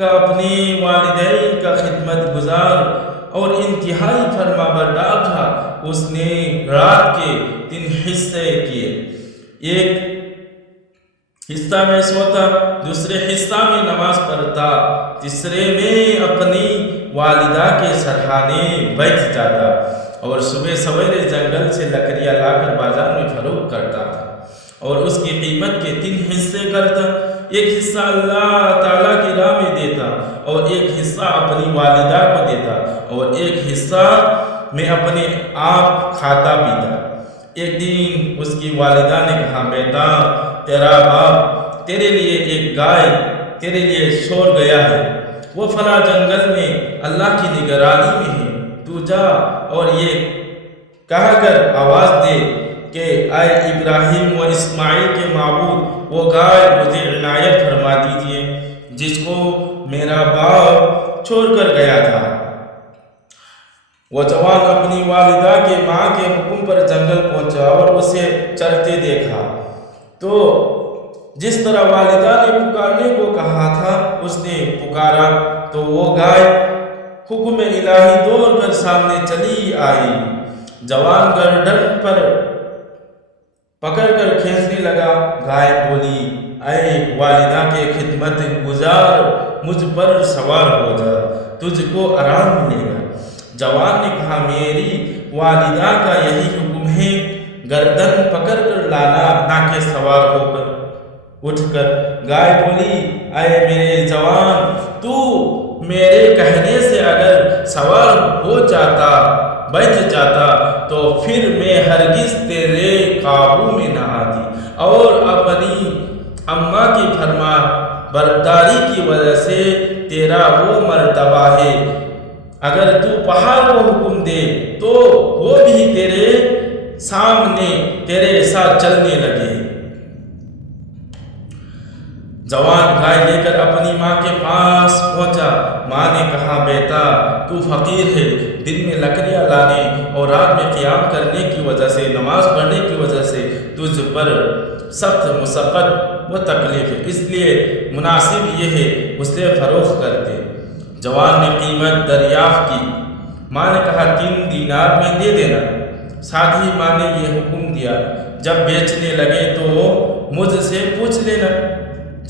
کا اپنی والدین کا خدمت گزار اور انتہائی فرما بردار تھا۔ اس نے رات کے 3 حصے کیے، ایک حصہ میں سوتا، دوسرے حصہ میں نماز پڑھتا، تیسرے میں اپنی والدہ کے سرہانے بیٹھ جاتا اور صبح سویرے جنگل سے لکڑیاں لا کر بازار میں فروخت کرتا تھا اور اس کی قیمت کے 3 حصے کرتا، ایک حصہ اللہ تعالیٰ کی راہ میں دیتا اور ایک حصہ اپنی والدہ کو دیتا اور ایک حصہ میں اپنے آپ کھاتا پیتا۔ ایک دن اس کی والدہ نے کہا، بیٹا، تیرا باپ تیرے لیے ایک گائے تیرے لیے چھوڑ گیا ہے، وہ فلاں جنگل میں اللہ کی نگرانی میں ہے، تو جا اور یہ کہا کر آواز دے کہ اے ابراہیم و اسماعیل کے معبود، وہ گائے مجھے عنایت فرما دیجئے جس کو میرا باپ چھوڑ کر گیا تھا۔ وہ جوان اپنی والدہ کے ماں کے حکم پر جنگل پہنچا اور اسے چرتے دیکھا تو جس طرح والدہ نے پکارنے کو کہا تھا اس نے پکارا تو وہ گائے حکم الہی دوڑ کر سامنے چلی آئی۔ جوان گردن پر پکڑ کر کھینچنے لگا۔ گائے بولی، اے والدہ کے خدمت گزار، مجھ پر سوار ہو جا، تجھ کو آرام ملے گا۔ جوان نے کہا، میری والدہ کا یہی حکم ہے، گردن پکڑ کر لانا نہ کہ سوار ہو کر اٹھ کر۔ گائے بولی، اے میرے جوان، تو میرے کہنے سے اگر سوار ہو جاتا، بیٹھ جاتا تو پھر میں ہرگز تیرے قابو میں نہ آتی اور اپنی اماں کی فرما برداری کی وجہ سے تیرا وہ مرتبہ ہے، اگر تو پہاڑ کو حکم دے تو وہ بھی تیرے سامنے تیرے ساتھ چلنے لگے۔ جوان گائے لے کر اپنی ماں کے پاس پہنچا۔ ماں نے کہا، بیٹا، تو فقیر ہے، دن میں لکڑیاں لانے اور رات میں قیام کرنے کی وجہ سے، نماز پڑھنے کی وجہ سے تجھ پر سخت مشقت و تکلیف ہے، اس لیے مناسب یہ ہے اسے فروخت کر دے۔ جوان نے قیمت دریافت کی۔ ماں نے کہا، 3 دینار میں دے دینا۔ ساتھ ہی ماں نے یہ حکم دیا، جب بیچنے لگے تو مجھ سے پوچھ لینا۔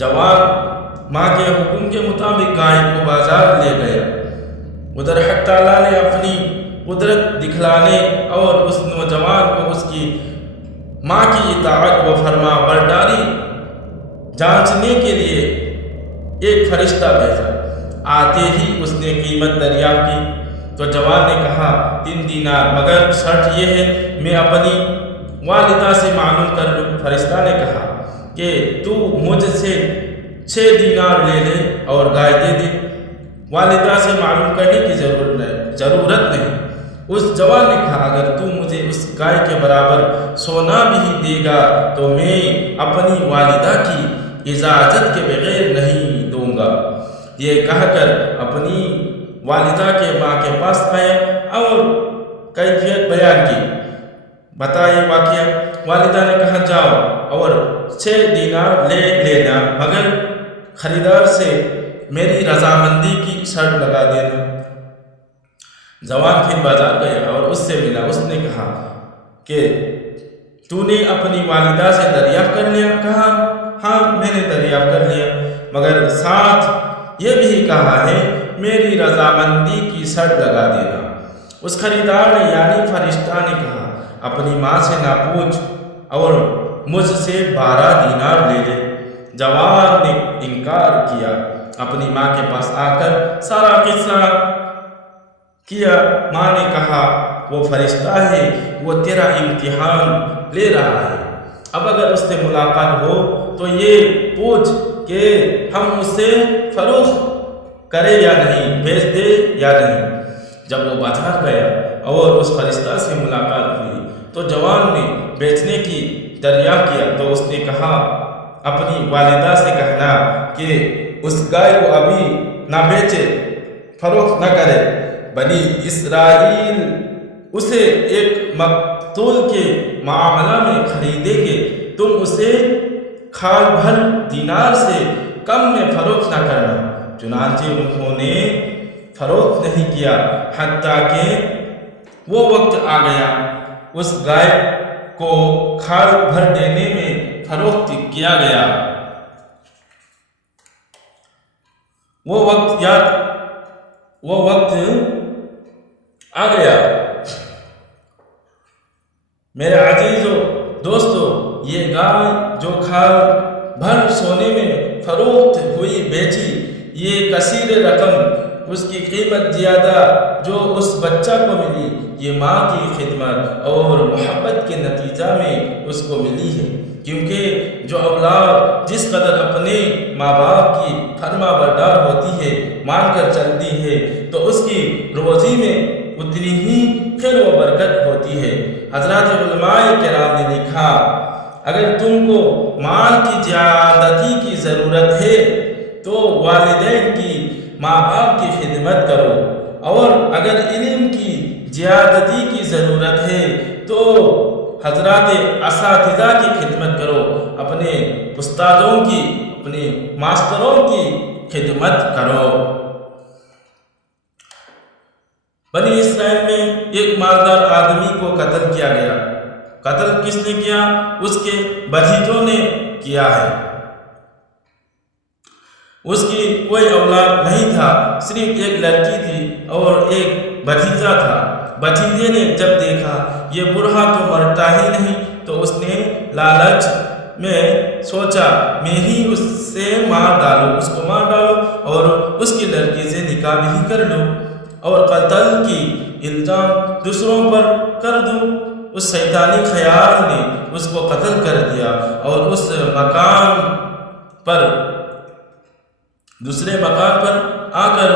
جوان ماں کے حکم کے مطابق گائے کو بازار لے گیا۔ ادھر حق تعالیٰ نے اپنی قدرت دکھلانے اور اس نوجوان کو اس کی ماں کی اطاعت و فرما برداری جانچنے کے لیے ایک فرشتہ بھیجا۔ آتے ہی اس نے قیمت دریافت کی تو جوان نے کہا، 3 دینار، مگر شرط یہ ہے میں اپنی والدہ سے معلوم کر لوں۔ فرشتہ نے کہا کہ تو مجھ سے 6 دینار لے لے اور گائے دے دے، والدہ سے معلوم کرنے کی ضرورت نہیں۔ اس جوان نے کہا، اگر تو مجھے اس گائے کے برابر سونا بھی دے گا تو میں اپنی والدہ کی اجازت کے بغیر نہیں دوں گا۔ یہ کہہ کر اپنی والدہ کے ماں کے پاس آیا اور کیفیت بیان کی، بتائے واقعہ۔ والدہ نے کہا، جاؤ اور 6 دینار لے لینا، مگر خریدار سے میری رضامندی کی شرط لگا دینا۔ جوان پھر بازار گیا اور اس سے ملا۔ اس نے کہا کہ تو نے اپنی والدہ سے دریافت کر لیا؟ کہا، ہاں میں نے دریافت کر لیا، مگر ساتھ یہ بھی کہا ہے میری رضامندی کی شرط لگا دینا۔ اس خریدار نے یعنی فرشتہ نے کہا، اپنی ماں سے نہ پوچھ اور مجھ سے 12 دینار لے لے۔ جوان نے انکار کیا۔ اپنی ماں کے پاس آ کر سارا قصہ کیا۔ ماں نے کہا، وہ فرشتہ ہے، وہ تیرا امتحان لے رہا ہے، اب اگر اس سے ملاقات ہو تو یہ پوچھ کہ ہم اسے فروخت کرے یا نہیں، بھیج دے یا نہیں۔ جب وہ بازار گیا اور اس فرشتہ سے ملاقات ہوئی تو جوان نے بیچنے کی دریافت کیا تو اس نے کہا، اپنی والدہ سے کہنا کہ اس گائے کو ابھی نہ بیچے، فروخت نہ کرے۔ بنی اسرائیل اسے ایک مقتول کے معاملہ میں خریدے گے، تم اسے کھال بھر دینار سے کم میں فروخت نہ کرنا، چنانچہ انہوں نے فروخت نہیں کیا حتیٰ کہ وہ وقت آ گیا اس گائے کو کھال بھر دینے میں فروخت کیا گیا۔ وہ وقت آ گیا۔ میرے عزیزو دوستو، یہ گائے جو کھال بھر سونے میں فروخت ہوئی بیچی، یہ کثیر رقم، اس کی قیمت زیادہ جو اس بچہ کو ملی، یہ ماں کی خدمت اور محبت کے نتیجہ میں اس کو ملی ہے، کیونکہ جو اولاد جس قدر اپنے ماں باپ کی فرما بردار ہوتی ہے، مان کر چلتی ہے، تو اس کی روزی میں اتنی ہی خیر و برکت ہوتی ہے۔ حضرات علماء کرام نے لکھا، اگر تم کو مال کی زیادتی کی ضرورت ہے تو والدین کی، ماں باپ کی خدمت کرو، اور اگر علم کی زیادتی کی ضرورت ہے تو حضرات اساتذہ کی خدمت کرو، اپنے استادوں کی، اپنے ماسٹروں کی خدمت کرو۔ بنی اسرائیل میں ایک مالدار آدمی کو قتل کیا گیا۔ قتل کس نے کیا؟ اس کے بھتیجوں نے کیا ہے۔ اس کی کوئی اولاد نہیں تھا، صرف ایک لڑکی تھی اور ایک بھتیجا تھا۔ بھتیجے نے جب دیکھا یہ بوڑھا تو مرتا ہی نہیں، تو اس نے لالچ میں سوچا میں ہی اس کو مار ڈالوں اور اس کی لڑکی سے نکاح بھی کر لوں اور قتل کی الزام دوسروں پر کر دوں۔ اس شیطانی خیال نے اس کو قتل کر دیا اور اس مکان پر، دوسرے مکان پر آ کر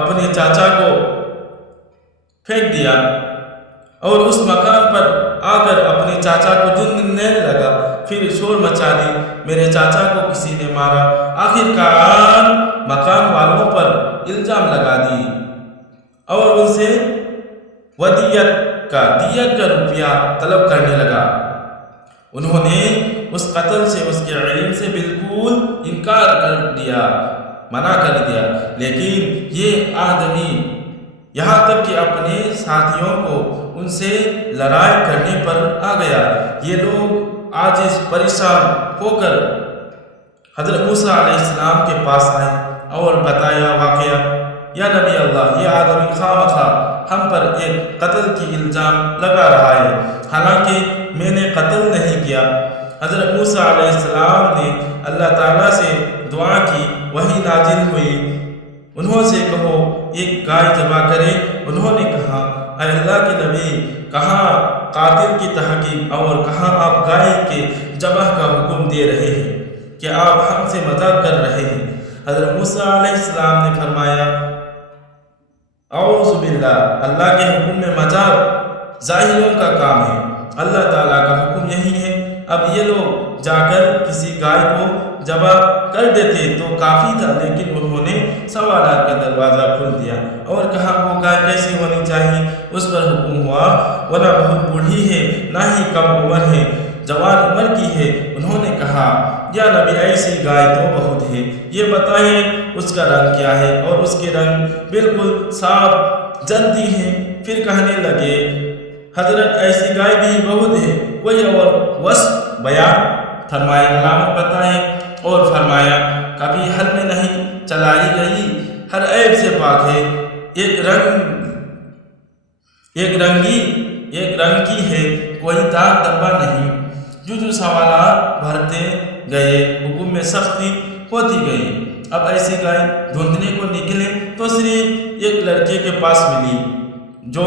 اپنے چاچا کو پھینک دیا، اور اس مکان پر آ کر اپنے چاچا کو ڈھونڈنے لگا، پھر شور مچا دی، میرے چاچا کو کسی نے مارا۔ آخر کار مکان والوں پر الزام لگا دی اور ان سے دیت کا روپیہ طلب کرنے لگا۔ انہوں نے اس قتل سے، اس کے علم سے بالکل انکار کر دیا، منع کر دیا، لیکن یہ آدمی یہاں تک کہ اپنے ساتھیوں کو ان سے لڑائی کرنے پر آ گیا۔ یہ لوگ عاجز پریشان ہو کر حضرت موسیٰ علیہ السلام کے پاس آئے اور بتایا واقعہ، یا نبی اللہ، یہ آدمی خواہ ہم پر ایک قتل کی الزام لگا رہا ہے، حالانکہ میں نے قتل نہیں کیا۔ حضرت موسیٰ علیہ السلام نے اللہ تعالیٰ سے دعا کی، وحی نازل ہوئی، انہوں سے کہو ایک گائے ذبح کرے۔ انہوں نے کہا، اے اللہ کے نبی، کہاں قاتل کی تحقیق اور کہاں آپ گائے کے ذبح کا حکم دے رہے ہیں کہ آپ ہم سے مذاق کر رہے ہیں۔ حضرت موسیٰ علیہ السلام نے فرمایا، اعوذ باللہ، اللہ کے حکم میں مذاق ظاہروں کا کام ہے، اللہ تعالیٰ کا حکم یہی ہے۔ اب یہ لوگ جا کر کسی گائے کو ذبح کر دیتے تو کافی تھا، لیکن انہوں نے سوالات کا دروازہ کھول دیا اور کہا وہ گائے کیسی ہونی چاہیے۔ اس پر حکم ہوا، وہ نہ بہت بوڑھی ہے نہ ہی کم عمر ہے، جوان عمر کی ہے۔ انہوں نے کہا، یا نبی، ایسی گائے تو بہت ہے، یہ بتائیں اس کا رنگ کیا ہے؟ اور اس کے رنگ بالکل صاف جلدی ہے۔ پھر کہنے لگے، حضرت ایسی گائے بھی بہت ہے، کوئی اور وصف بیان فرمائے، علامت بتائیں۔ اور فرمایا، کبھی حل میں نہیں چلائی گئی، ہر عیب سے پاک ہے، ایک رنگ کی ہے، کوئی داغ دھبا نہیں۔ جو سوالات بھرتے گئے، حکم میں سختی ہوتی گئی۔ اب ایسی گائے ڈھونڈنے کو نکلے تو صرف ایک لڑکے کے پاس ملی جو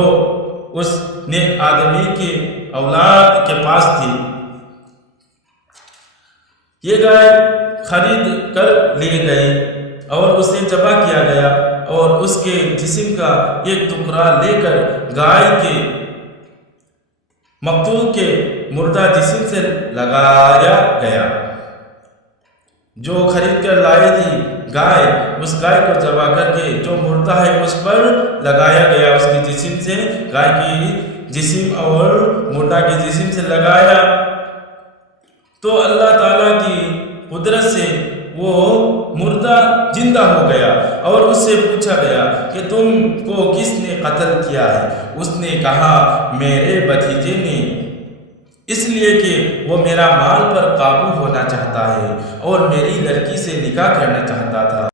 اس نیک آدمی کی اولاد کے پاس تھی۔ یہ گائے خرید کر لی گئی اور اسے ذبح کیا گیا اور اس کے جسم کا ایک ٹکڑا لے کر گائے کے مقتول کے مردہ جسم سے لگایا گیا۔ جو خرید کر لائی تھی گائے، اس گائے کو ذبح کر کے جو مردہ ہے اس پر لگایا گیا، اس کے جسم سے، گائے کی جسم اور مردہ کے جسم سے لگایا، تو اللہ تعالیٰ کی قدرت سے وہ مردہ زندہ ہو گیا اور اس سے پوچھا گیا کہ تم کو کس نے قتل کیا ہے؟ اس نے کہا میرے بھتیجے نے، اس لیے کہ وہ میرا مال پر قابو ہونا چاہتا ہے اور میری لڑکی سے نکاح کرنا چاہتا تھا۔